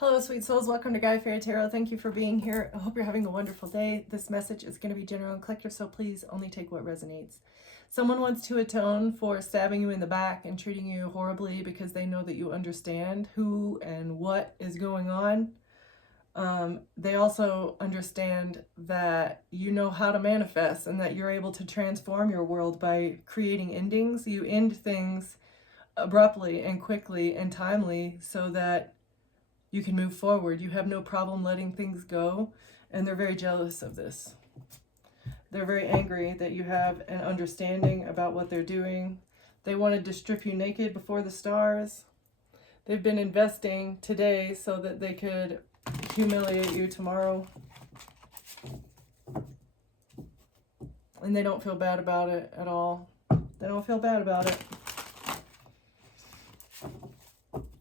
Hello, sweet souls. Welcome to Guy Fairy Tarot. Thank you for being here. I hope you're having a wonderful day. This message is going to be general and collective, so please only take what resonates. Someone wants to atone for stabbing you in the back and treating you horribly because they know that you understand who and what is going on. They also understand that you know how to manifest and that you're able to transform your world by creating endings. You end things abruptly and quickly and timely so that you can move forward. You have no problem letting things go, and they're very jealous of this. They're very angry that you have an understanding about what they're doing. They wanted to strip you naked before the stars. They've been investing today so that they could humiliate you tomorrow. And they don't feel bad about it at all. They don't feel bad about it.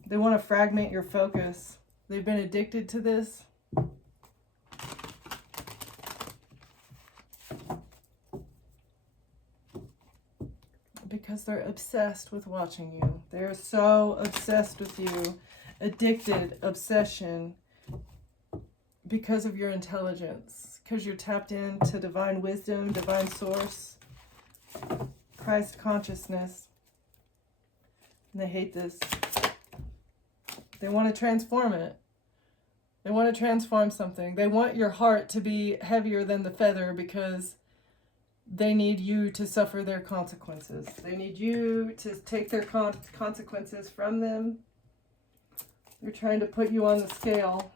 They want to fragment your focus. They've been addicted to this. Because they're obsessed with watching you. They're so obsessed with you. Addicted, obsession. Because of your intelligence. Because you're tapped into divine wisdom, divine source, Christ consciousness. And they hate this. They want to transform it. They want to transform something. They want your heart to be heavier than the feather because they need you to suffer their consequences. They need you to take their consequences from them. They're trying to put you on the scale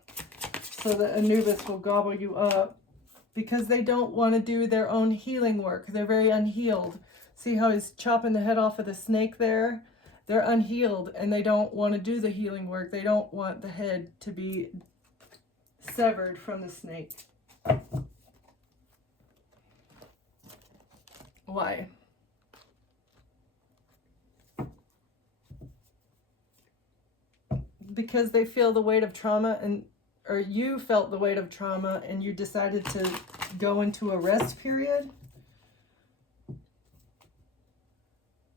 so that Anubis will gobble you up because they don't want to do their own healing work. They're very unhealed. See how he's chopping the head off of the snake there? They're unhealed and they don't want to do the healing work. They don't want the head to be severed from the snake. Why? Because they feel the weight of trauma, or you felt the weight of trauma and you decided to go into a rest period.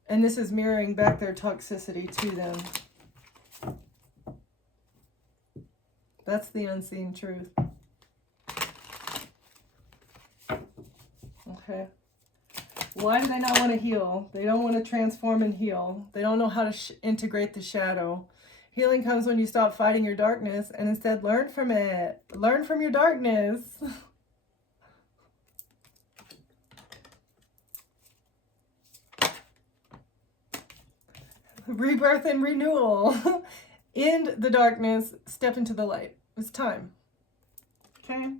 And this is mirroring back their toxicity to them. That's the unseen truth. Okay. Why do they not want to heal? They don't want to transform and heal. They don't know how to integrate the shadow. Healing comes when you stop fighting your darkness and instead learn from it. Learn from your darkness. Rebirth and renewal. End the darkness, step into the light. It's time. Okay?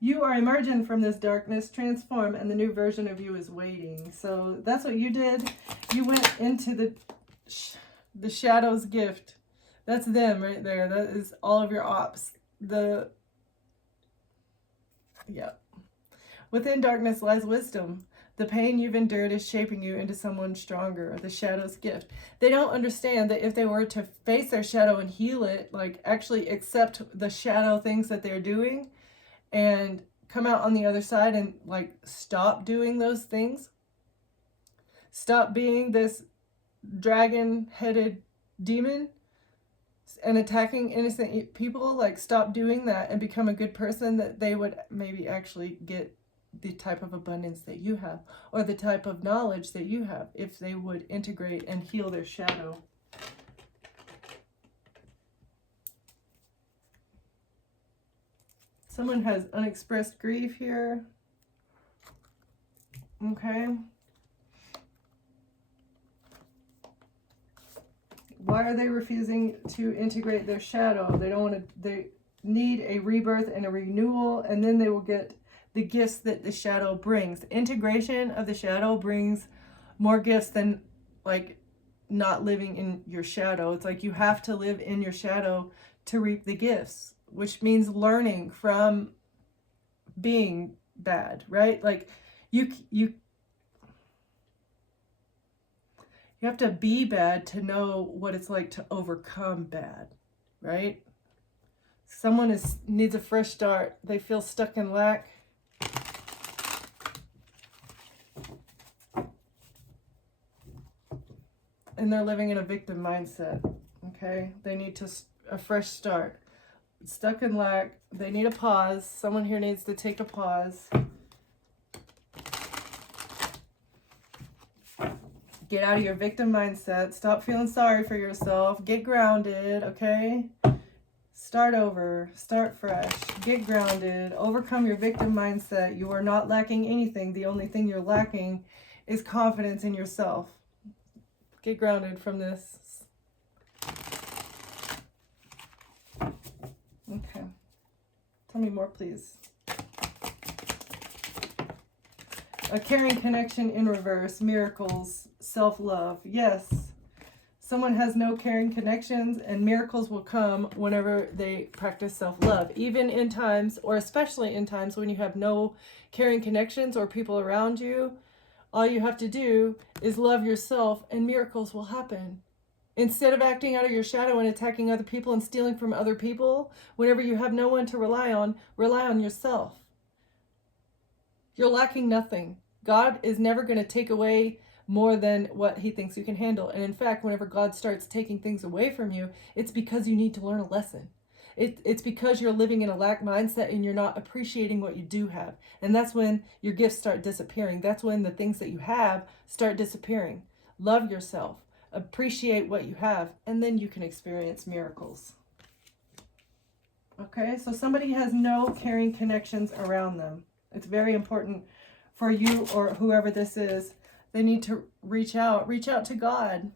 You are emerging from this darkness, transform, and the new version of you is waiting. So that's what you did. You went into the shadow's gift. That's them right there. That is all of your ops. Within darkness lies wisdom. The pain you've endured is shaping you into someone stronger, the shadow's gift. They don't understand that if they were to face their shadow and heal it, like actually accept the shadow things that they're doing and come out on the other side and like stop doing those things, stop being this dragon-headed demon and attacking innocent people, like stop doing that and become a good person, that they would maybe actually get the type of abundance that you have, or the type of knowledge that you have, if they would integrate and heal their shadow. Someone has unexpressed grief here. Okay. Why are they refusing to integrate their shadow? They don't want to, they need a rebirth and a renewal, and then they will get the gifts that the shadow brings. Integration of the shadow brings more gifts than like not living in your shadow. It's like you have to live in your shadow to reap the gifts, which means learning from being bad, right? Like you have to be bad to know what it's like to overcome bad, right? Someone needs a fresh start. They feel stuck in lack. And they're living in a victim mindset, okay? They need a fresh start. stuck in lack. They need a pause. Someone here needs to take a pause. Get out of your victim mindset. Stop feeling sorry for yourself. Get grounded, okay? Start over. Start fresh. Get grounded. Overcome your victim mindset. You are not lacking anything. The only thing you're lacking is confidence in yourself. Get grounded from this. Okay. Tell me more, please. A caring connection in reverse. Miracles. Self-love. Yes. Someone has no caring connections, and miracles will come whenever they practice self-love. Even in times, or especially in times when you have no caring connections or people around you, all you have to do is love yourself and miracles will happen. Instead of acting out of your shadow and attacking other people and stealing from other people, whenever you have no one to rely on yourself. You're lacking nothing. God is never going to take away more than what he thinks you can handle. And in fact, whenever God starts taking things away from you, it's because you need to learn a lesson. It's because you're living in a lack mindset and you're not appreciating what you do have. And that's when your gifts start disappearing. That's when the things that you have start disappearing. Love yourself. Appreciate what you have. And then you can experience miracles. Okay, so somebody has no caring connections around them. It's very important for you or whoever this is. They need to reach out to God.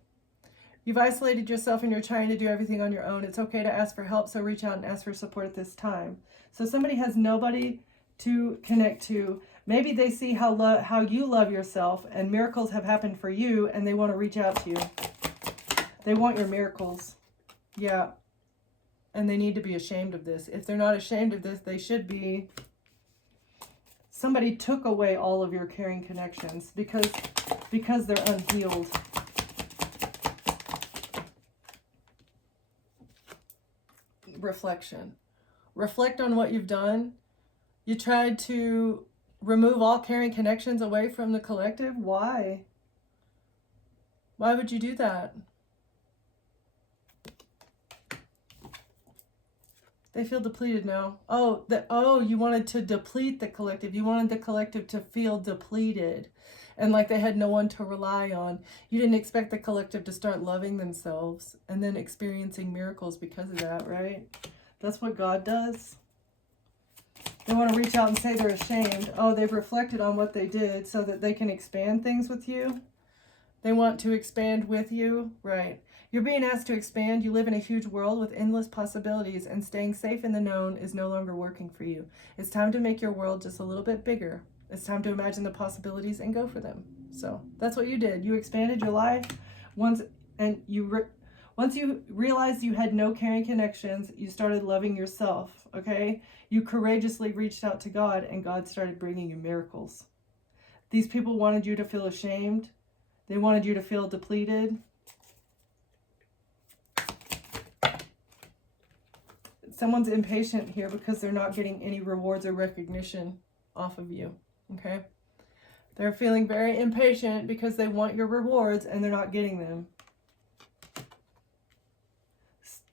You've isolated yourself and you're trying to do everything on your own. It's okay to ask for help, so reach out and ask for support at this time. So somebody has nobody to connect to. Maybe they see how you love yourself and miracles have happened for you and they want to reach out to you. They want your miracles. Yeah. And they need to be ashamed of this. If they're not ashamed of this, they should be. Somebody took away all of your caring connections because they're unhealed. Reflection. Reflect on what you've done. You tried to remove all caring connections away from the collective. Why? Why would you do that? They feel depleted now. You wanted to deplete the collective. You wanted the collective to feel depleted and like they had no one to rely on. You didn't expect the collective to start loving themselves and then experiencing miracles because of that, right? That's what God does. They want to reach out and say they're ashamed. Oh, they've reflected on what they did so that they can expand things with you. They want to expand with you, right? You're being asked to expand. You live in a huge world with endless possibilities, and staying safe in the known is no longer working for you. It's time to make your world just a little bit bigger. It's time to imagine the possibilities and go for them. So that's what you did. You expanded your life once you realized you had no caring connections, you started loving yourself, okay? You courageously reached out to God, and God started bringing you miracles. These people wanted you to feel ashamed. They wanted you to feel depleted. Someone's impatient here because they're not getting any rewards or recognition off of you, okay? They're feeling very impatient because they want your rewards and they're not getting them.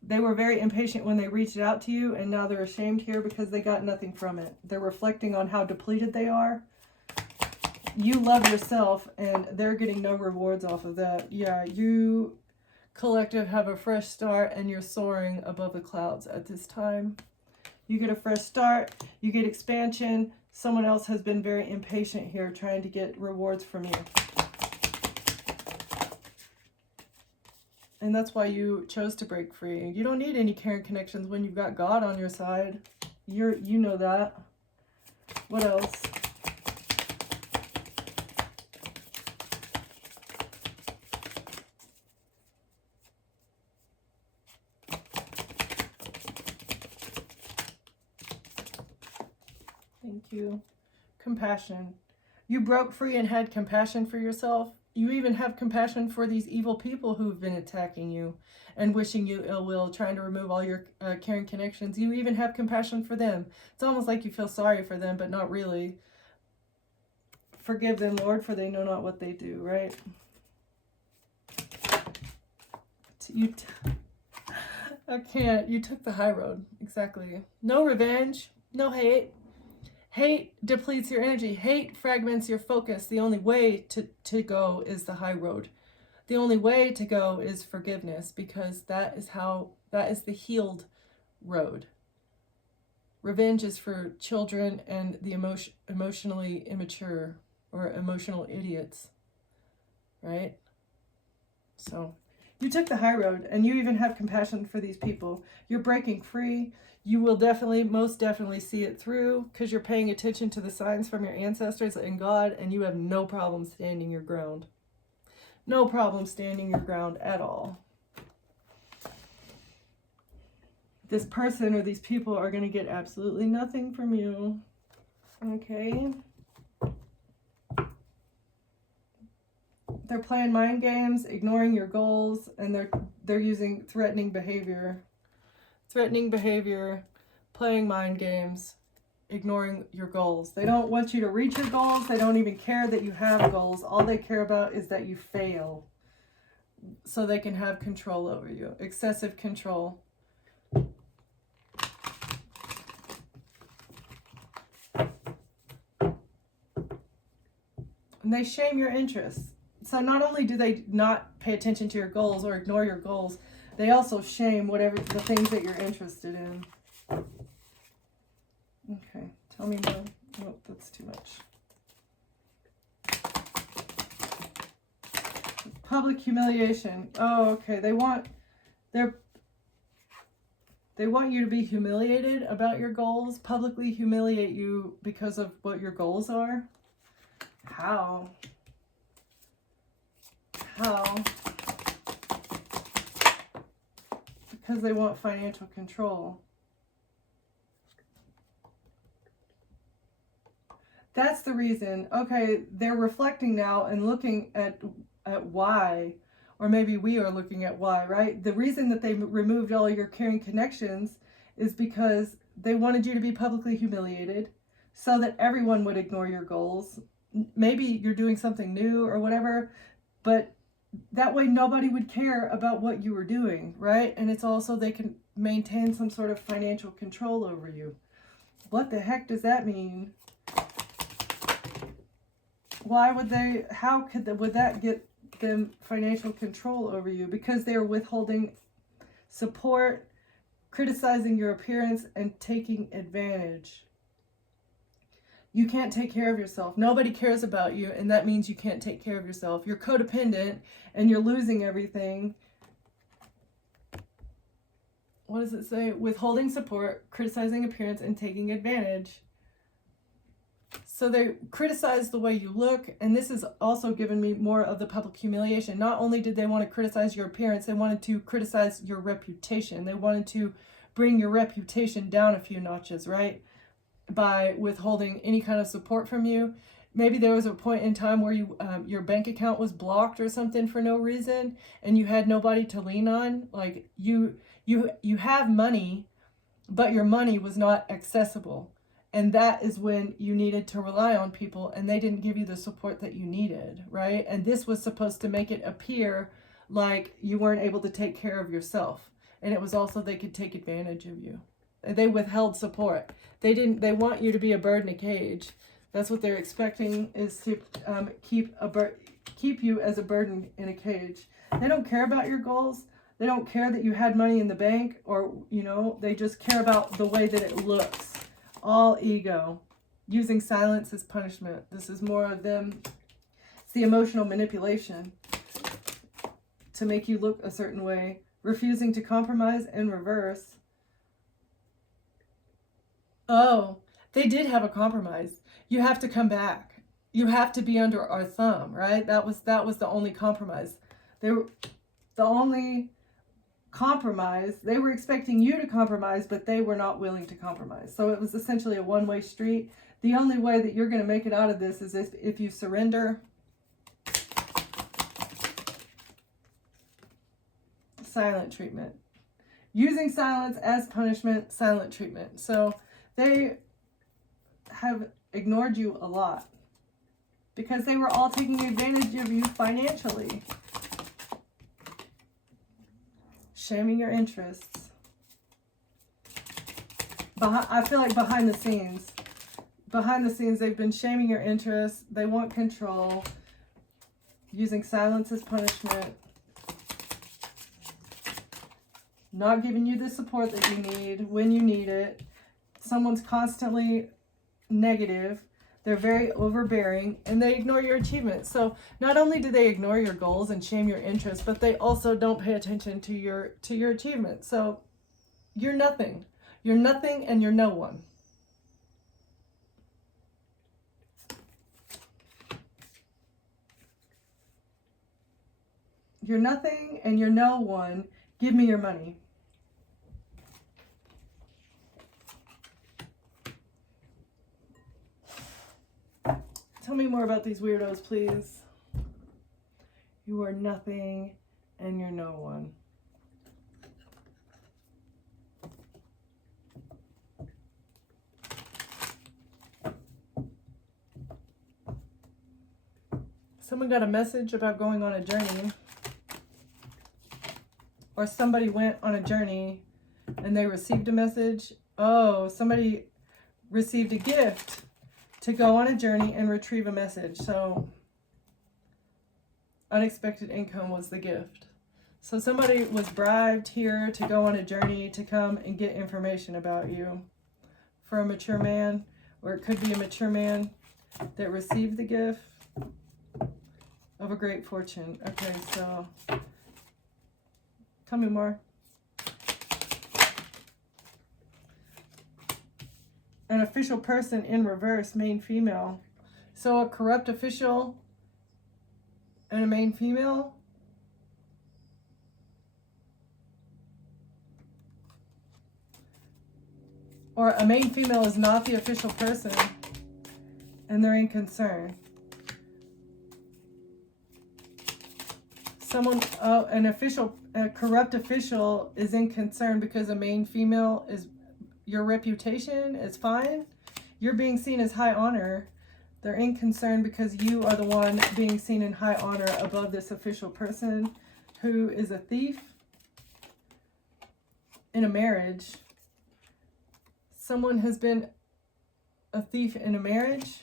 They were very impatient when they reached out to you, and now they're ashamed here because they got nothing from it. They're reflecting on how depleted they are. You love yourself and they're getting no rewards off of that. Yeah, you collective have a fresh start and you're soaring above the clouds at this time. You get a fresh start, you get expansion. Someone else has been very impatient here trying to get rewards from you. And that's why you chose to break free. You don't need any caring connections when you've got God on your side. You know that. What else? Thank you. Compassion. You broke free and had compassion for yourself. You even have compassion for these evil people who've been attacking you and wishing you ill will, trying to remove all your caring connections. You even have compassion for them. It's almost like you feel sorry for them, but not really. Forgive them, Lord, for they know not what they do, right? I can't. You took the high road. Exactly. No revenge. No hate. Hate depletes your energy. Hate fragments your focus. The only way to go is the high road. The only way to go is forgiveness, because that is the healed road. Revenge is for children and the emotionally immature or emotional idiots, right? So you took the high road, and you even have compassion for these people. You're breaking free. You will most definitely see it through, because you're paying attention to the signs from your ancestors and God, and you have no problem standing your ground. No problem standing your ground at all. This person or these people are going to get absolutely nothing from you. Okay? They're playing mind games, ignoring your goals, and they're using threatening behavior. Threatening behavior, playing mind games, ignoring your goals. They don't want you to reach your goals. They don't even care that you have goals. All they care about is that you fail, so they can have control over you. Excessive control. And they shame your interests. So not only do they not pay attention to your goals or ignore your goals, they also shame whatever the things that you're interested in. Okay, tell me more. Oh, that's too much. Public humiliation. Oh, okay. They want you to be humiliated about your goals, publicly humiliate you because of what your goals are. How? How? Because they want financial control. That's the reason. Okay, they're reflecting now and looking at why, or maybe we are looking at why, right? The reason that they removed all your caring connections is because they wanted you to be publicly humiliated so that everyone would ignore your goals. Maybe you're doing something new or whatever, but that way nobody would care about what you were doing, right? And it's also they can maintain some sort of financial control over you. What the heck does that mean? Why would they, would that get them financial control over you? Because they're withholding support, criticizing your appearance, and taking advantage. You can't take care of yourself. Nobody cares about you, and that means you can't take care of yourself. You're codependent, and you're losing everything. What does it say? Withholding support, criticizing appearance, and taking advantage. So they criticize the way you look, and this has also given me more of the public humiliation. Not only did they want to criticize your appearance, they wanted to criticize your reputation. They wanted to bring your reputation down a few notches, right? By withholding any kind of support from you. Maybe there was a point in time where your bank account was blocked or something for no reason, and you had nobody to lean on. Like you have money, but your money was not accessible. And that is when you needed to rely on people, and they didn't give you the support that you needed, right? And this was supposed to make it appear like you weren't able to take care of yourself. And it was also they could take advantage of you. They withheld support. They want you to be a bird in a cage. That's what they're expecting, is to keep you as a bird in a cage. They don't care about your goals. They don't care that you had money in the bank, or, they just care about the way that it looks. All ego. Using silence as punishment. This is more of them. It's the emotional manipulation to make you look a certain way. Refusing to compromise and reverse. Oh, they did have a compromise. You have to come back. You have to be under our thumb, right? That was the only compromise. The only compromise, they were expecting you to compromise, but they were not willing to compromise. So it was essentially a one-way street. The only way that you're going to make it out of this is if you surrender. Silent treatment. Using silence as punishment, silent treatment. So they have ignored you a lot because they were all taking advantage of you financially. Shaming your interests. I feel like behind the scenes, they've been shaming your interests. They want control, using silence as punishment, not giving you the support that you need when you need it. Someone's constantly negative. They're very overbearing, and they ignore your achievements. So not only do they ignore your goals and shame your interests, but they also don't pay attention to your achievements. So you're nothing. You're nothing, and you're no one. You're nothing, and you're no one. Give me your money. Tell me more about these weirdos, please. You are nothing, and you're no one. Someone got a message about going on a journey. Or somebody went on a journey and they received a message. Oh, somebody received a gift to go on a journey and retrieve a message. So unexpected income was the gift. So somebody was bribed here to go on a journey to come and get information about you. For a mature man, or it could be a mature man that received the gift of a great fortune. Okay, so tell me more. An official person in reverse, main female. So a corrupt official and a main female. Or a main female is not the official person and they're in concern. A corrupt official is in concern because a main female is, your reputation is fine. You're being seen as high honor. They're in concern because you are the one being seen in high honor above this official person who is a thief in a marriage. Someone has been a thief in a marriage.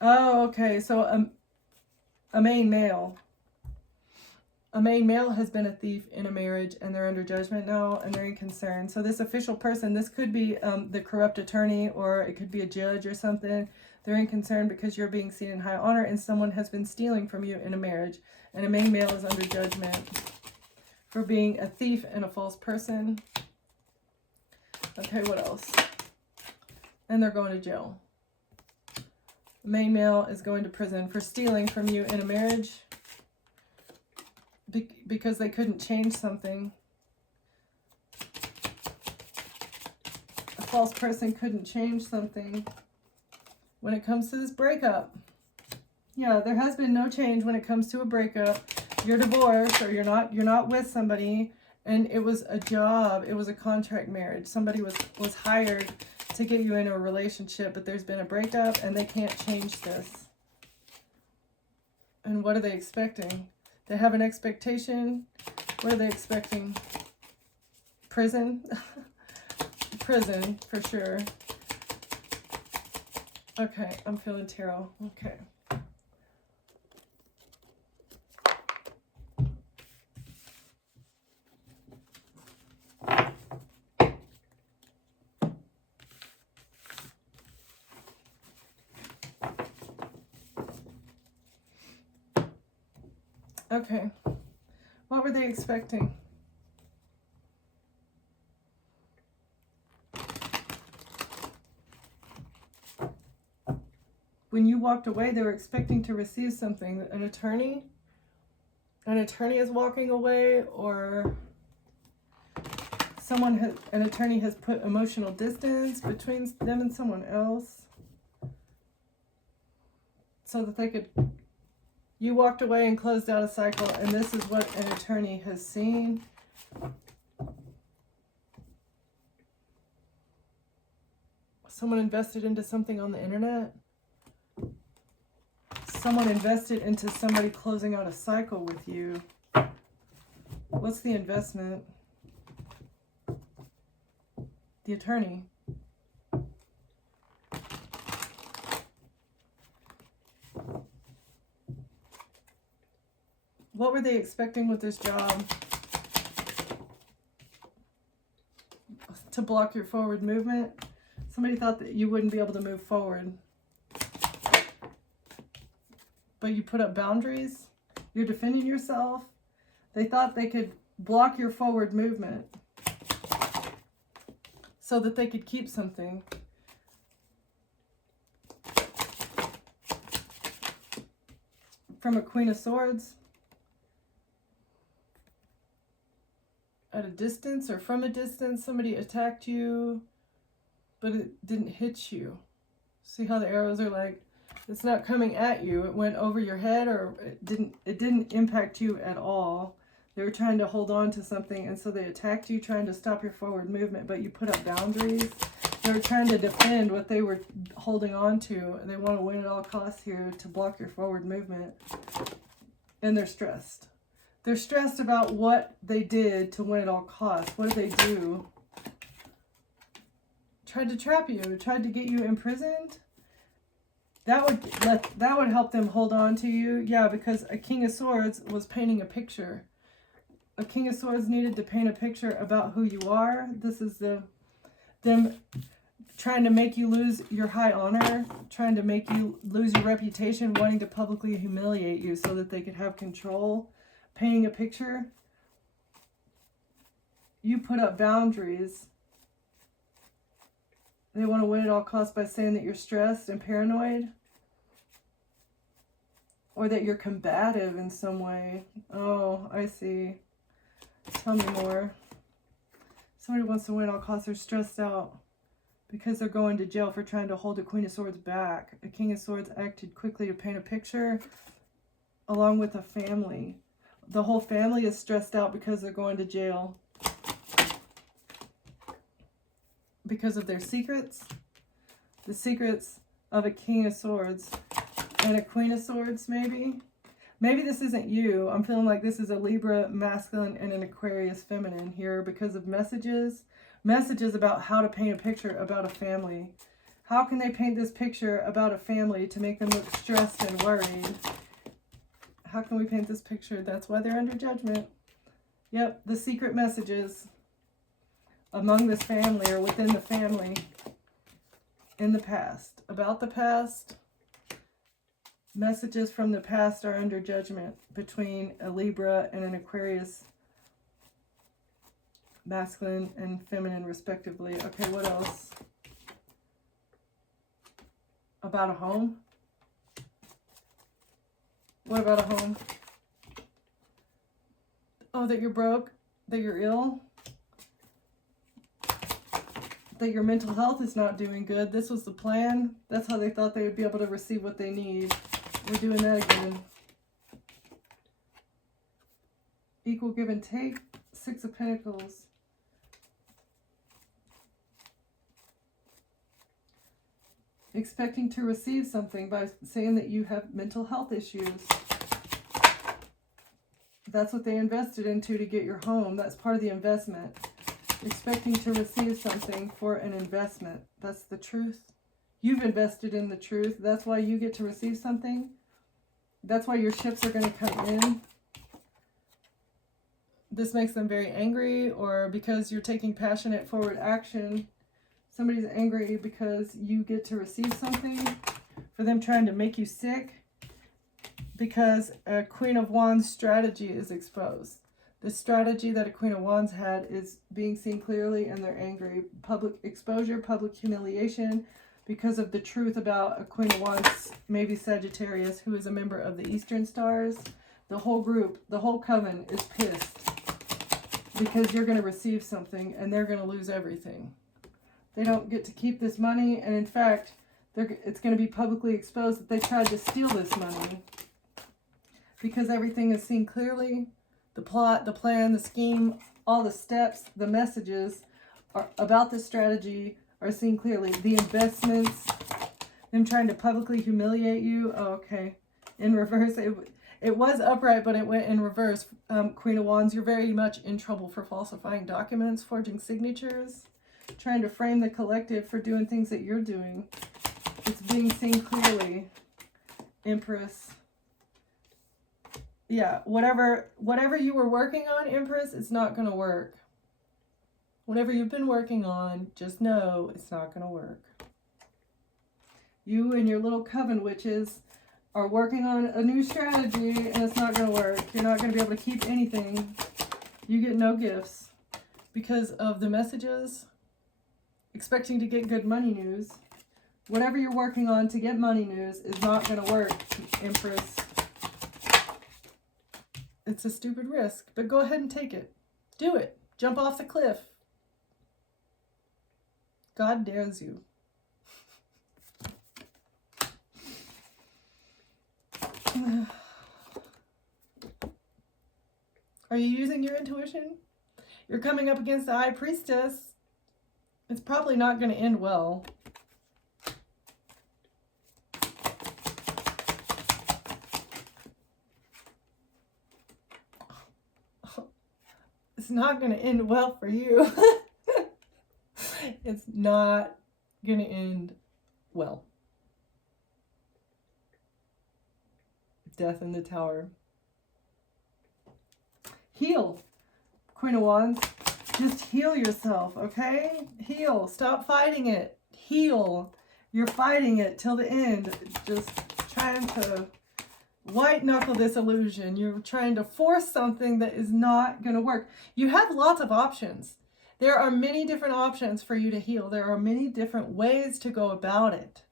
Oh, okay. So a main male. A main male has been a thief in a marriage and they're under judgment now and they're in concern. So this official person, this could be the corrupt attorney, or it could be a judge or something. They're in concern because you're being seen in high honor and someone has been stealing from you in a marriage. And a main male is under judgment for being a thief and a false person. Okay, what else? And they're going to jail. The main male is going to prison for stealing from you in a marriage because they couldn't change something. A false person couldn't change something when it comes to this breakup. Yeah, there has been no change when it comes to a breakup. You're divorced or you're not with somebody, and it was a job, it was a contract marriage. Somebody was hired to get you into a relationship, but there's been a breakup and they can't change this. And what are they expecting? They have an expectation. What are they expecting? Prison? Prison, for sure. Okay, I'm feeling tarot. Okay. Okay, what were they expecting? When you walked away, they were expecting to receive something. An attorney is walking away, or an attorney has put emotional distance between them and someone else so that they could. You walked away and closed out a cycle, and this is what an attorney has seen. Someone invested into something on the internet. Someone invested into somebody closing out a cycle with you. What's the investment? The Attorney. What were they expecting with this job? To block your forward movement? Somebody thought that you wouldn't be able to move forward. But you put up boundaries. You're defending yourself. They thought they could block your forward movement so that they could keep something. From a Queen of Swords. At a distance or from a distance, somebody attacked you, but it didn't hit you. See how the arrows are like, it's not coming at you. It went over your head, or it didn't impact you at all. They were trying to hold on to something, and so they attacked you, trying to stop your forward movement, but you put up boundaries. They were trying to defend what they were holding on to, and they want to win at all costs here to block your forward movement. And they're stressed. They're stressed about what they did to win at all costs. What did they do? Tried to trap you, tried to get you imprisoned. That would help them hold on to you. Yeah, because a King of Swords was painting a picture. A King of Swords needed to paint a picture about who you are. This is them trying to make you lose your high honor, trying to make you lose your reputation, wanting to publicly humiliate you so that they could have control. Painting a picture. You put up boundaries. They want to win at all costs by saying that you're stressed and paranoid. Or that you're combative in some way. Oh, I see. Tell me more. Somebody wants to win at all costs. They're stressed out because they're going to jail for trying to hold a Queen of Swords back. A King of Swords acted quickly to paint a picture along with a family. The whole family is stressed out because they're going to jail. Because of their secrets. The secrets of a King of Swords and a Queen of Swords, maybe. Maybe this isn't you. I'm feeling like this is a Libra masculine and an Aquarius feminine here because of messages. Messages about how to paint a picture about a family. How can they paint this picture about a family to make them look stressed and worried? How can we paint this picture? That's why they're under judgment. Yep, the secret messages among this family or within the family in the past. About the past. Messages from the past are under judgment between a Libra and an Aquarius. Masculine and feminine respectively. Okay, what else? About a home. What about a home? Oh, that you're broke, that you're ill, that your mental health is not doing good. This was the plan. That's how they thought they would be able to receive what they need. We're doing that again. Equal give and take. Six of Pentacles. Expecting to receive something by saying that you have mental health issues. That's what they invested into to get your home. That's part of the investment. Expecting to receive something for an investment. That's the truth. You've invested in the truth. That's why you get to receive something. That's why your ships are going to come in. This makes them very angry, or because you're taking passionate forward action. Somebody's angry because you get to receive something, for them trying to make you sick, because a Queen of Wands strategy is exposed. The strategy that a Queen of Wands had is being seen clearly, and they're angry. Public exposure, public humiliation, because of the truth about a Queen of Wands, maybe Sagittarius, who is a member of the Eastern Stars. The whole group, the whole coven is pissed because you're going to receive something and they're going to lose everything. They don't get to keep this money, and in fact, it's going to be publicly exposed that they tried to steal this money because everything is seen clearly. The plot, the plan, the scheme, all the steps, the messages are about this strategy are seen clearly. The investments, them trying to publicly humiliate you. Oh, okay. in reverse. It was upright, but it went in reverse. Queen of Wands, you're very much in trouble for falsifying documents, forging signatures, trying to frame the collective for doing things that you're doing. It's being seen clearly. Empress. Yeah, whatever you were working on, Empress, it's not going to work. Whatever you've been working on, just know it's not going to work. You and your little coven witches are working on a new strategy, and it's not going to work. You're not going to be able to keep anything. You get no gifts because of the messages, expecting to get good money news. Whatever you're working on to get money news is not going to work, Empress. It's a stupid risk, but go ahead and take it. Do it. Jump off the cliff. God dares you. Are you using your intuition? You're coming up against the High Priestess. It's probably not going to end well. It's not going to end well for you. It's not going to end well. Death in the Tower. Heal, Queen of Wands. Just heal yourself, okay? Heal. Stop fighting it. Heal. You're fighting it till the end. Just trying to white knuckle this illusion. You're trying to force something that is not going to work. You have lots of options. There are many different options for you to heal. There are many different ways to go about it.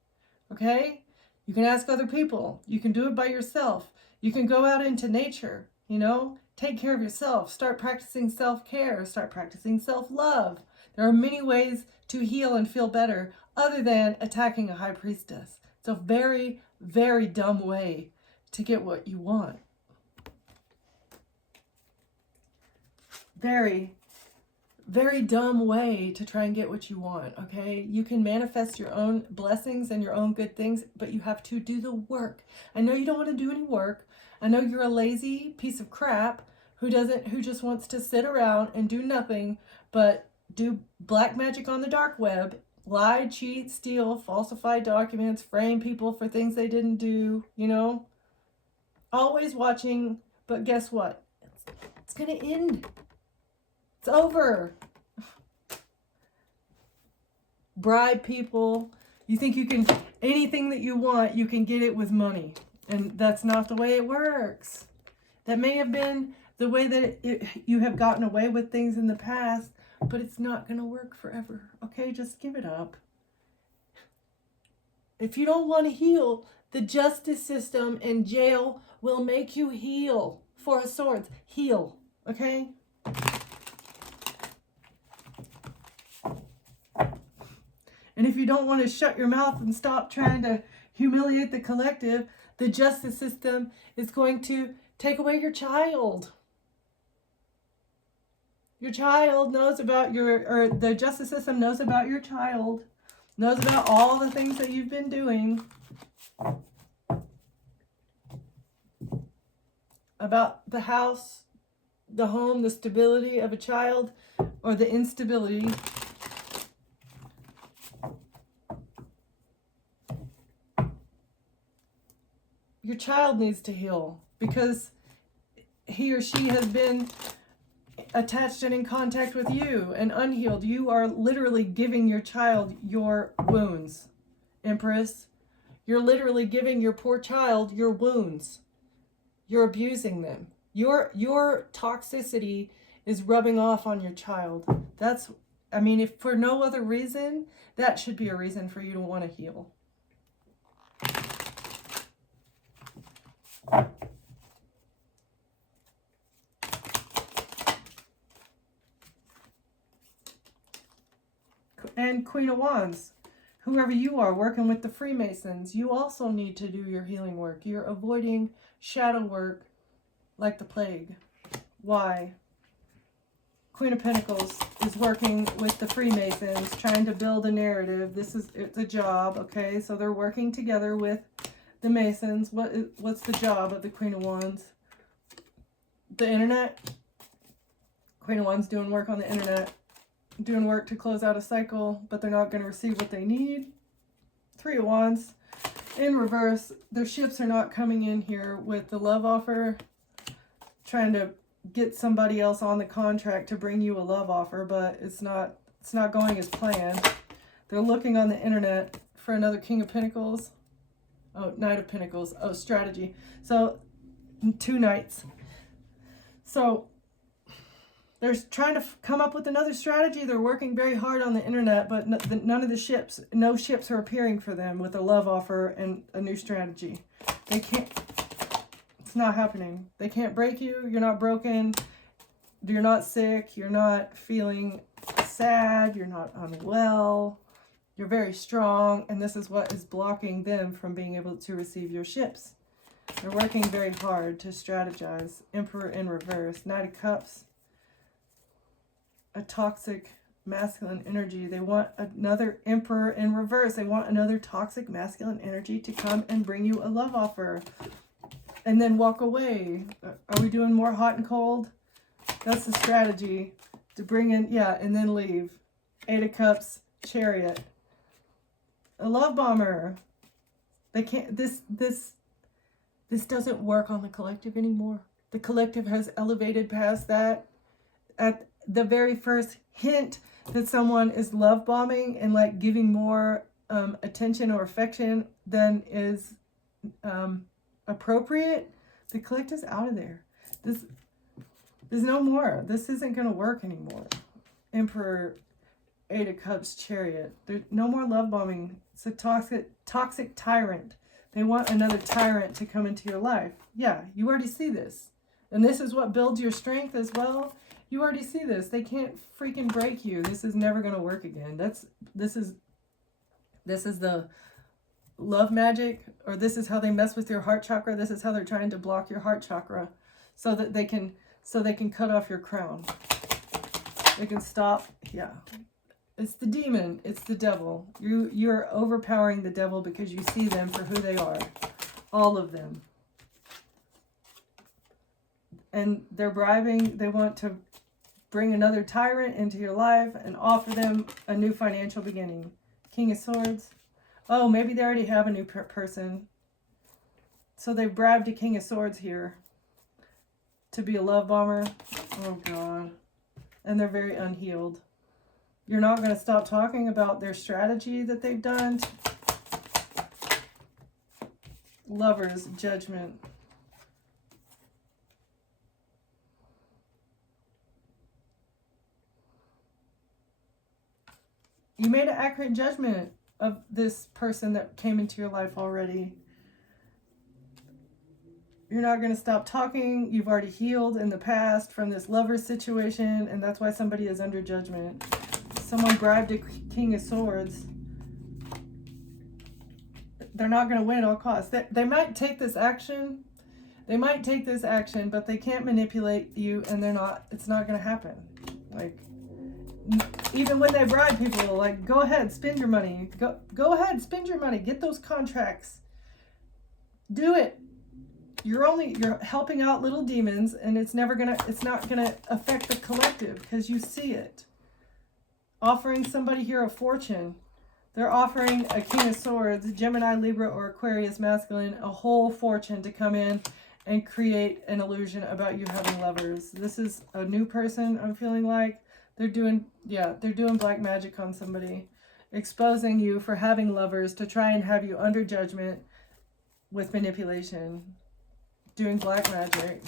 Okay? You can ask other people. You can do it by yourself. You can go out into nature, you know? Take care of yourself. Start practicing self-care. Start practicing self-love. There are many ways to heal and feel better other than attacking a High Priestess. It's a very, very dumb way to get what you want. Very, very dumb way to try and get what you want, okay? You can manifest your own blessings and your own good things, but you have to do the work. I know you don't want to do any work. I know you're a lazy piece of crap who just wants to sit around and do nothing but do black magic on the dark web, lie, cheat, steal, falsify documents, frame people for things they didn't do, you know? Always watching, but guess what? It's going to end. It's over. Bribe people. You think you can, anything that you want, you can get it with money. And that's not the way it works. That may have been the way that you have gotten away with things in the past, but it's not going to work forever. Okay, just give it up. If you don't want to heal, the justice system and jail will make you heal. Four of Swords. Heal. Okay? And if you don't want to shut your mouth and stop trying to humiliate the collective, the justice system is going to take away your child. Your child knows about the justice system knows about your child, knows about all the things that you've been doing, about the house, the home, the stability of a child, or the instability. Your child needs to heal because he or she has been attached and in contact with you and unhealed. You are literally giving your child your wounds, Empress. You're literally giving your poor child your wounds. You're abusing them. Your toxicity is rubbing off on your child. That's, I mean, if for no other reason, that should be a reason for you to want to heal. And Queen of Wands, whoever you are working with the Freemasons, you also need to do your healing work. You're avoiding shadow work like the plague. Why? Queen of Pentacles is working with the Freemasons, trying to build a narrative. It's a job, okay? So they're working together with The Masons. What's the job of the Queen of Wands? The internet. Queen of Wands doing work on the internet. Doing work to close out a cycle, but they're not going to receive what they need. Three of Wands. In reverse, their ships are not coming in here with the love offer, trying to get somebody else on the contract to bring you a love offer, but it's not going as planned. They're looking on the internet for another King of Pentacles. Oh, Knight of Pentacles. Oh, strategy. So, 2 knights. So, they're trying to come up with another strategy. They're working very hard on the internet, but none of the ships, no ships are appearing for them with a love offer and a new strategy. They can't, it's not happening. They can't break you. You're not broken. You're not sick. You're not feeling sad. You're not unwell. You're very strong. And this is what is blocking them from being able to receive your ships. They're working very hard to strategize. Emperor in reverse. Knight of Cups. A toxic masculine energy. They want another Emperor in reverse. They want another toxic masculine energy to come and bring you a love offer and then walk away. Are we doing more hot and cold? That's the strategy, to bring in, yeah, and then leave. 8 of Cups, Chariot. A love bomber. They can't, this doesn't work on the collective anymore. The collective has elevated past that. At the very first hint that someone is love bombing and like giving more attention or affection than is appropriate, the collective's out of there. There's no more. This isn't going to work anymore. Emperor, 8 of Cups, Chariot. There's no more love bombing. It's a toxic tyrant. They want another tyrant to come into your life. Yeah, you already see this. And this is what builds your strength as well. You already see this. They can't freaking break you. This is never going to work again. This is the love magic, or this is how they mess with your heart chakra. This is how they're trying to block your heart chakra so that they can cut off your crown. They can stop. Yeah. It's the demon. It's the devil. You're overpowering the devil because you see them for who they are. All of them. And they're bribing. They want to bring another tyrant into your life and offer them a new financial beginning. King of Swords. Oh, maybe they already have a new person. So they've bribed a King of Swords here to be a love bomber. Oh, God. And they're very unhealed. You're not going to stop talking about their strategy that they've done. Lovers, Judgment. You made an accurate judgment of this person that came into your life already. You're not going to stop talking. You've already healed in the past from this lover situation, and that's why somebody is under judgment. Someone bribed a King of Swords. They're not going to win at all costs. They might take this action. They might take this action, but they can't manipulate you, and it's not going to happen. Like, even when they bribe people, like, go ahead, spend your money. Go ahead, spend your money. Get those contracts. Do it. You're helping out little demons, and it's not gonna affect the collective because you see it. Offering somebody here a fortune. They're offering a King of Swords, Gemini, Libra, or Aquarius masculine, a whole fortune to come in and create an illusion about you having lovers. This is a new person, I'm feeling like. They're doing black magic on somebody, exposing you for having lovers to try and have you under judgment with manipulation, doing black magic.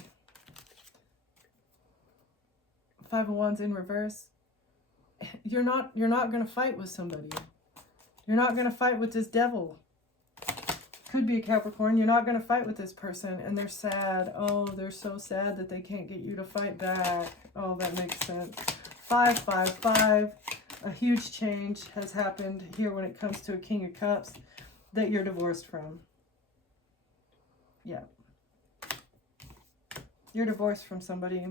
5 of Wands in reverse. You're not going to fight with somebody. You're not going to fight with this devil. Could be a Capricorn. You're not going to fight with this person, and they're sad. Oh, they're so sad that they can't get you to fight back. Oh, that makes sense. 5, 5, 5. A huge change has happened here when it comes to a King of Cups that you're divorced from. Yeah. You're divorced from somebody.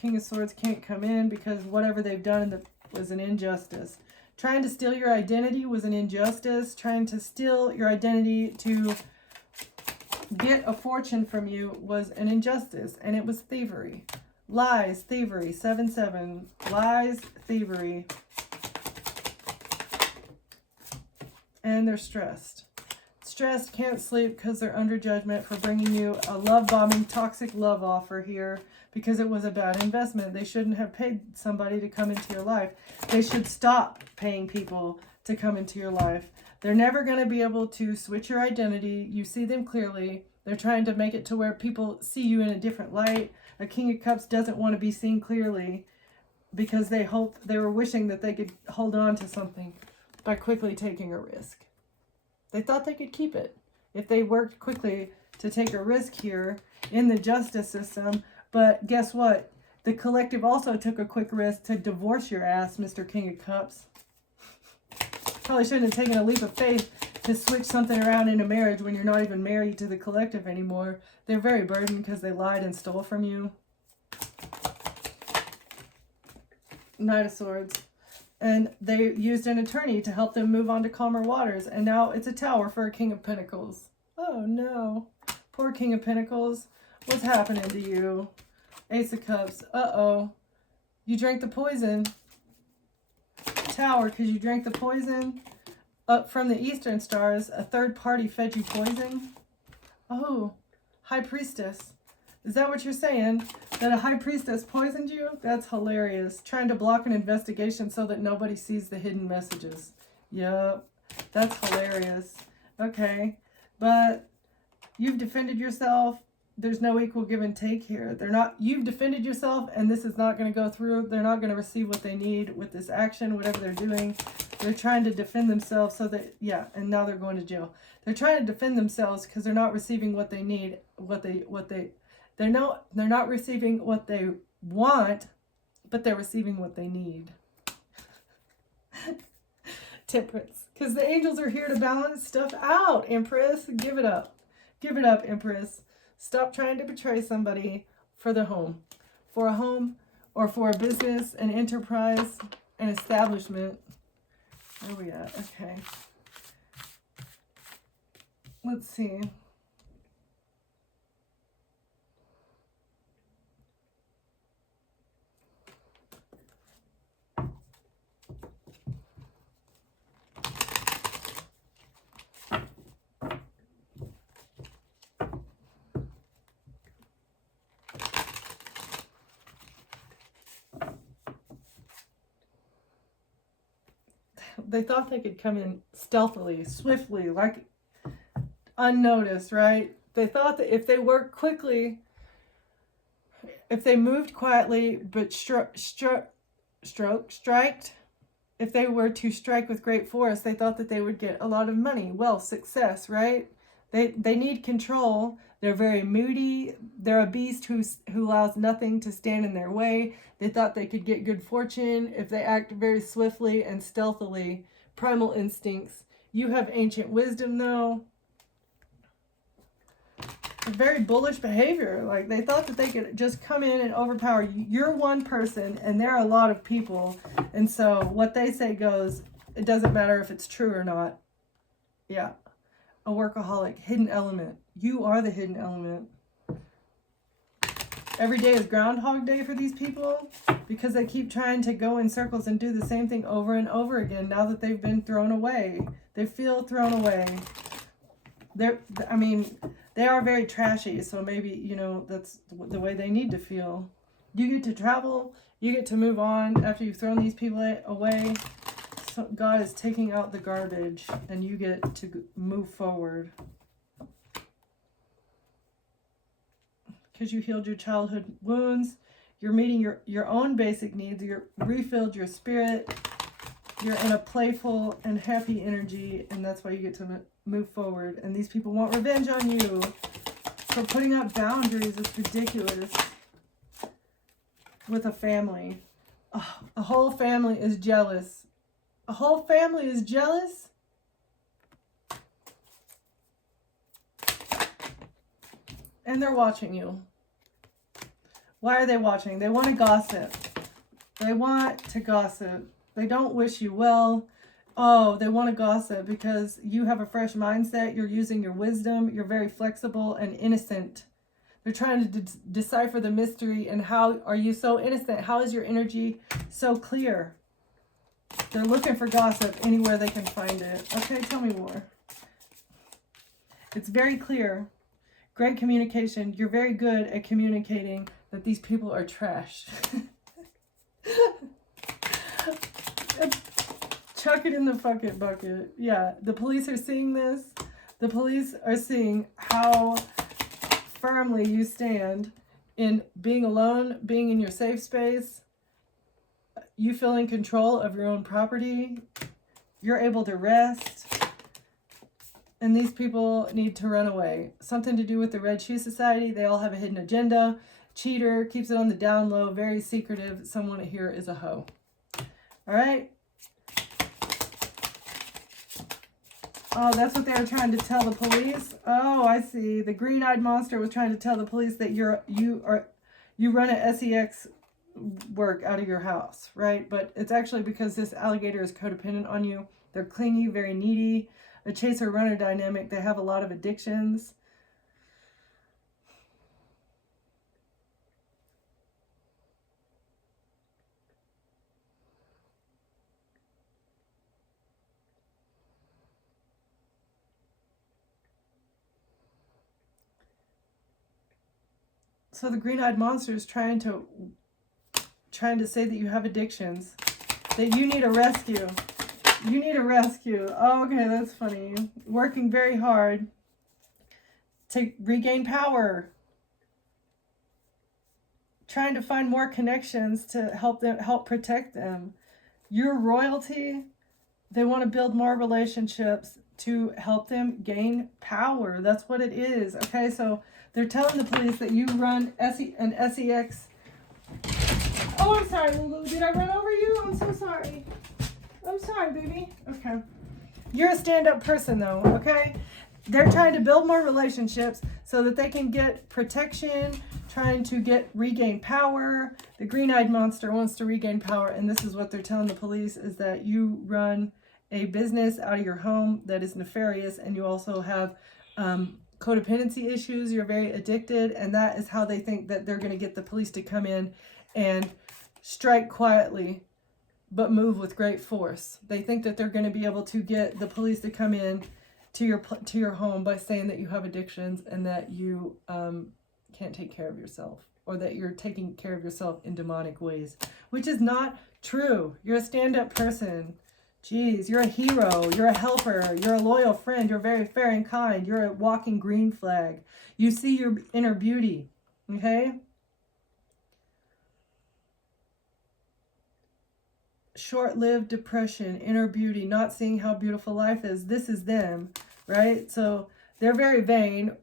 King of Swords can't come in because whatever they've done was an injustice. Trying to steal your identity was an injustice. Trying to steal your identity to get a fortune from you was an injustice, and it was thievery. Lies, thievery, 7-7. Lies, thievery. And they're stressed. Stressed, can't sleep because they're under judgment for bringing you a love bombing, toxic love offer here because it was a bad investment. They shouldn't have paid somebody to come into your life. They should stop paying people to come into your life. They're never going to be able to switch your identity. You see them clearly. They're trying to make it to where people see you in a different light. A King of Cups doesn't want to be seen clearly because they were wishing that they could hold on to something by quickly taking a risk. They thought they could keep it if they worked quickly to take a risk here in the justice system. But guess what? The collective also took a quick risk to divorce your ass, Mr. King of Cups. Probably shouldn't have taken a leap of faith to switch something around in a marriage when you're not even married to the collective anymore. They're very burdened because they lied and stole from you. Knight of Swords. And they used an attorney to help them move on to calmer waters. And now it's a Tower for a King of Pentacles. Oh no. Poor King of Pentacles. What's happening to you? Ace of Cups. Uh-oh. You drank the poison. Tower, because you drank the poison. Up from the Eastern Stars, a third party fed you poison. Oh. High Priestess. Is that what you're saying? That a High Priestess poisoned you? That's hilarious. Trying to block an investigation so that nobody sees the hidden messages. Yep. That's hilarious. Okay. But you've defended yourself. There's no equal give and take here. You've defended yourself, and this is not going to go through. They're not going to receive what they need with this action, whatever they're doing. They're trying to defend themselves so that, yeah, and now they're going to jail. They're trying to defend themselves because they're not receiving what they need, they're not receiving what they want, but they're receiving what they need. Temperance. Because the angels are here to balance stuff out, Empress. Give it up. Give it up, Empress. Stop trying to betray somebody for the home. For a home or for a business, an enterprise, an establishment. Where are we at? Okay. Let's see. They thought they could come in stealthily, swiftly, like unnoticed, right? They thought that if they worked quickly, if they moved quietly, but striked, if they were to strike with great force, they thought that they would get a lot of money, wealth, success, right? They need control. They're very moody. They're a beast who allows nothing to stand in their way. They thought they could get good fortune if they act very swiftly and stealthily. Primal instincts. You have ancient wisdom, though. Very bullish behavior. Like, they thought that they could just come in and overpower you. You're one person, and there are a lot of people. And so what they say goes. It doesn't matter if it's true or not. Yeah. A workaholic. Hidden element. You are the hidden element. Every day is Groundhog Day for these people because they keep trying to go in circles and do the same thing over and over again now that they've been thrown away. They feel thrown away. They are very trashy, so maybe, that's the way they need to feel. You get to travel. You get to move on after you've thrown these people away. So God is taking out the garbage, and you get to move forward. Because you healed your childhood wounds. You're meeting your own basic needs. You're refilled your spirit. You're in a playful and happy energy, and that's why you get to move forward. And these people want revenge on you for putting up boundaries. It's ridiculous. With a family. Oh, a whole family is jealous. A whole family is jealous? And they're watching you. Why are they watching? They want to gossip. They want to gossip. They don't wish you well. Oh, they want to gossip because you have a fresh mindset. You're using your wisdom. You're very flexible and innocent. They're trying to decipher the mystery. And how are you so innocent? How is your energy so clear? They're looking for gossip anywhere they can find it. Okay, tell me more. It's very clear. Great communication. You're very good at communicating that these people are trash. Chuck it in the fucking bucket. Yeah, the police are seeing this. The police are seeing how firmly you stand in being alone, being in your safe space. You feel in control of your own property. You're able to rest. And these people need to run away. Something to do with the Red Shoe Society. They all have a hidden agenda. Cheater, keeps it on the down low, very secretive. Someone here is a hoe. All right? Oh, that's what they were trying to tell the police? Oh, I see. The green-eyed monster was trying to tell the police that you run an SEX work out of your house, right? But it's actually because this alligator is codependent on you. They're clingy, very needy. A chaser-runner dynamic. They have a lot of addictions. So the green-eyed monster is trying to say that you have addictions, that you need a rescue. You need a rescue. Oh, okay, that's funny. Working very hard to regain power. Trying to find more connections to help protect them. Your royalty, they want to build more relationships to help them gain power. That's what it is. Okay, so they're telling the police that you run an SEX. Oh, I'm sorry, Lulu. Did I run over you? I'm so sorry. I'm sorry, baby. Okay. You're a stand-up person, though, okay? They're trying to build more relationships so that they can get protection, trying to regain power. The green-eyed monster wants to regain power, and this is what they're telling the police, is that you run a business out of your home that is nefarious, and you also have codependency issues. You're very addicted, and that is how they think that they're going to get the police to come in and strike quietly but move with great force. They think that they're going to be able to get the police to come in to your home by saying that you have addictions and that you can't take care of yourself, or that you're taking care of yourself in demonic ways, which is not true. You're a stand-up person. Jeez, you're a hero. You're a helper. You're a loyal friend. You're very fair and kind. You're a walking green flag. You see your inner beauty, okay? Short-lived depression, inner beauty, not seeing how beautiful life is. This is them, right? So they're very vain,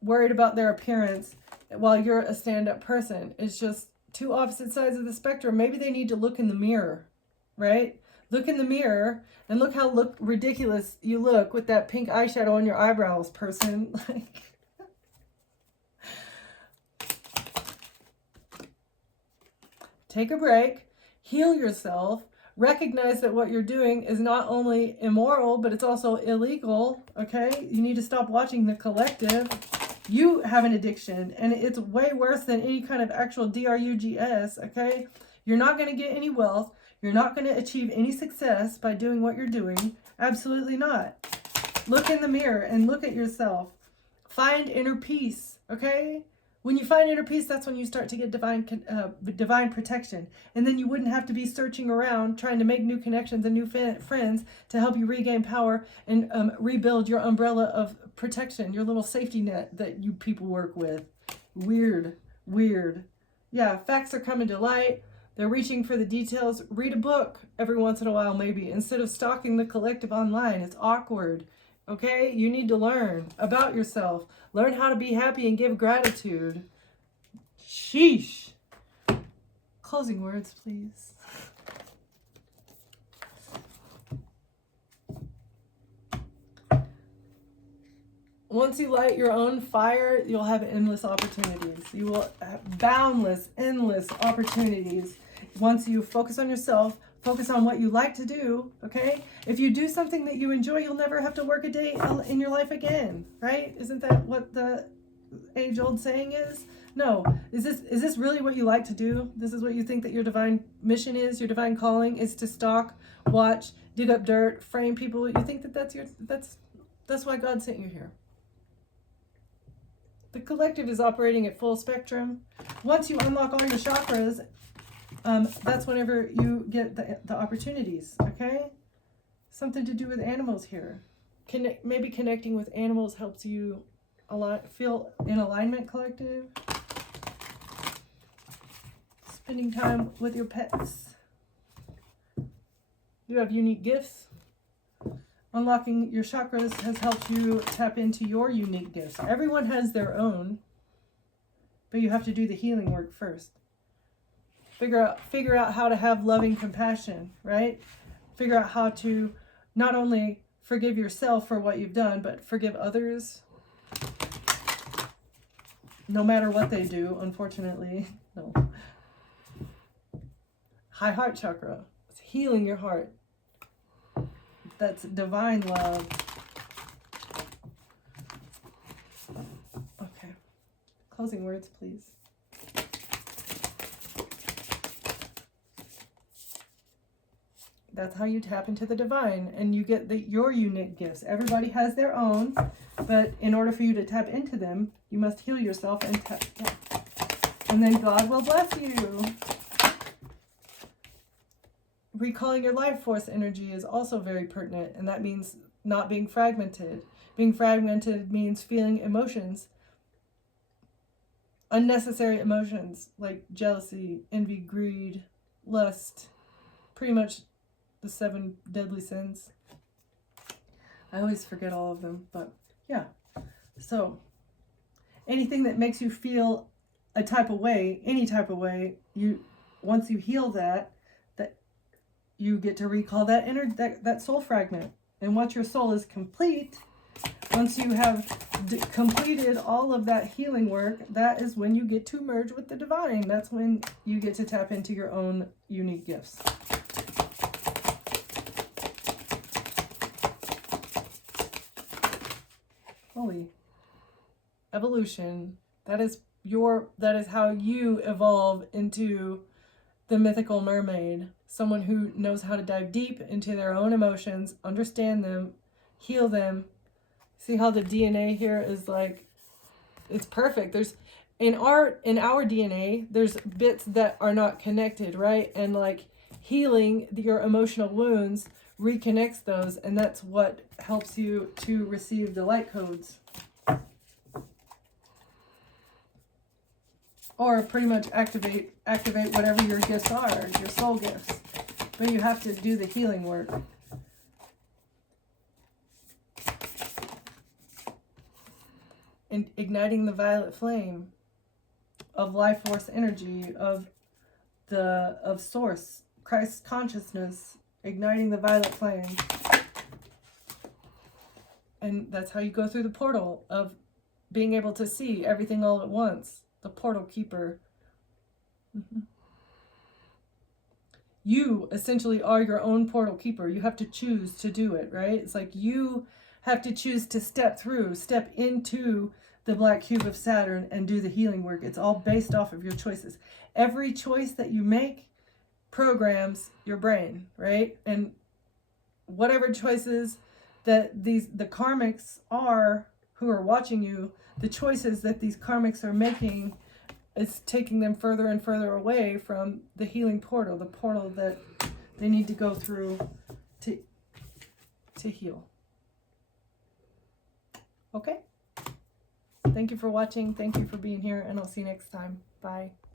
worried about their appearance, while you're a stand-up person. It's just two opposite sides of the spectrum. Maybe they need to look in the mirror, right? Look in the mirror and look how ridiculous you look with that pink eyeshadow on your eyebrows, person. Like, take a break, heal yourself, recognize that what you're doing is not only immoral, but it's also illegal, okay? You need to stop watching The Collective. You have an addiction, and it's way worse than any kind of actual drugs, okay? You're not going to get any wealth. You're not going to achieve any success by doing what you're doing. Absolutely not. Look in the mirror and look at yourself. Find inner peace, okay? When you find inner peace, that's when you start to get divine protection. And then you wouldn't have to be searching around trying to make new connections and new friends to help you regain power and rebuild your umbrella of protection, your little safety net that you people work with. Weird, weird. Yeah, facts are coming to light. They're reaching for the details. Read a book every once in a while, maybe, instead of stalking The Collective online. It's awkward. Okay? You need to learn about yourself. Learn how to be happy and give gratitude. Sheesh. Closing words, please. Once you light your own fire, you'll have endless opportunities. You will have boundless, endless opportunities. Once you focus on yourself, Focus on what you like to do, okay? If you do something that you enjoy, you'll never have to work a day in your life again, right? Isn't that what the age-old saying is? No. Is this really what you like to do? This is what you think that your divine mission is? Your divine calling is to stalk, watch, dig up dirt, frame people? You think that that's why God sent you here? The collective is operating at full spectrum. Once you unlock all your chakras, that's whenever you get the opportunities, okay? Something to do with animals here. Maybe connecting with animals helps you feel in alignment, collective. Spending time with your pets. You have unique gifts. Unlocking your chakras has helped you tap into your unique gifts. Everyone has their own, but you have to do the healing work first. Figure out how to have loving compassion, right? Figure out how to not only forgive yourself for what you've done, but forgive others, no matter what they do, unfortunately. No. High heart chakra. It's healing your heart. That's divine love. Okay. Closing words, please. That's how you tap into the divine, and you get your unique gifts. Everybody has their own, but in order for you to tap into them, you must heal yourself and tap. Yeah. And then God will bless you. Recalling your life force energy is also very pertinent, and that means not being fragmented. Being fragmented means feeling emotions, unnecessary emotions like jealousy, envy, greed, lust, pretty much the 7 deadly sins. I always forget all of them, but yeah. So anything that makes you feel a type of way, any type of way, once you heal that you get to recall that soul fragment. And once your soul is complete, once you have completed all of that healing work, that is when you get to merge with the divine. That's when you get to tap into your own unique gifts. Holy evolution. That is how you evolve into the mythical mermaid. Someone who knows how to dive deep into their own emotions, understand them, heal them. See how the DNA here is like, it's perfect. There's in our DNA, there's bits that are not connected, right? And like healing your emotional wounds reconnects those, and that's what helps you to receive the light codes. Or pretty much activate whatever your gifts are, your soul gifts. But you have to do the healing work. And igniting the violet flame of life force energy, of source, Christ consciousness, igniting the violet flame. And that's how you go through the portal of being able to see everything all at once. The portal keeper. You essentially are your own portal keeper. You have to choose to do it, right? It's like you have to choose to step into the black cube of Saturn and do the healing work. It's all based off of your choices. Every choice that you make programs your brain, right? And whatever choices that the karmics are who are watching you, the choices that these karmics are making is taking them further and further away from the healing portal, the portal that they need to go through to heal. Okay? Thank you for watching. Thank you for being here, and I'll see you next time. Bye.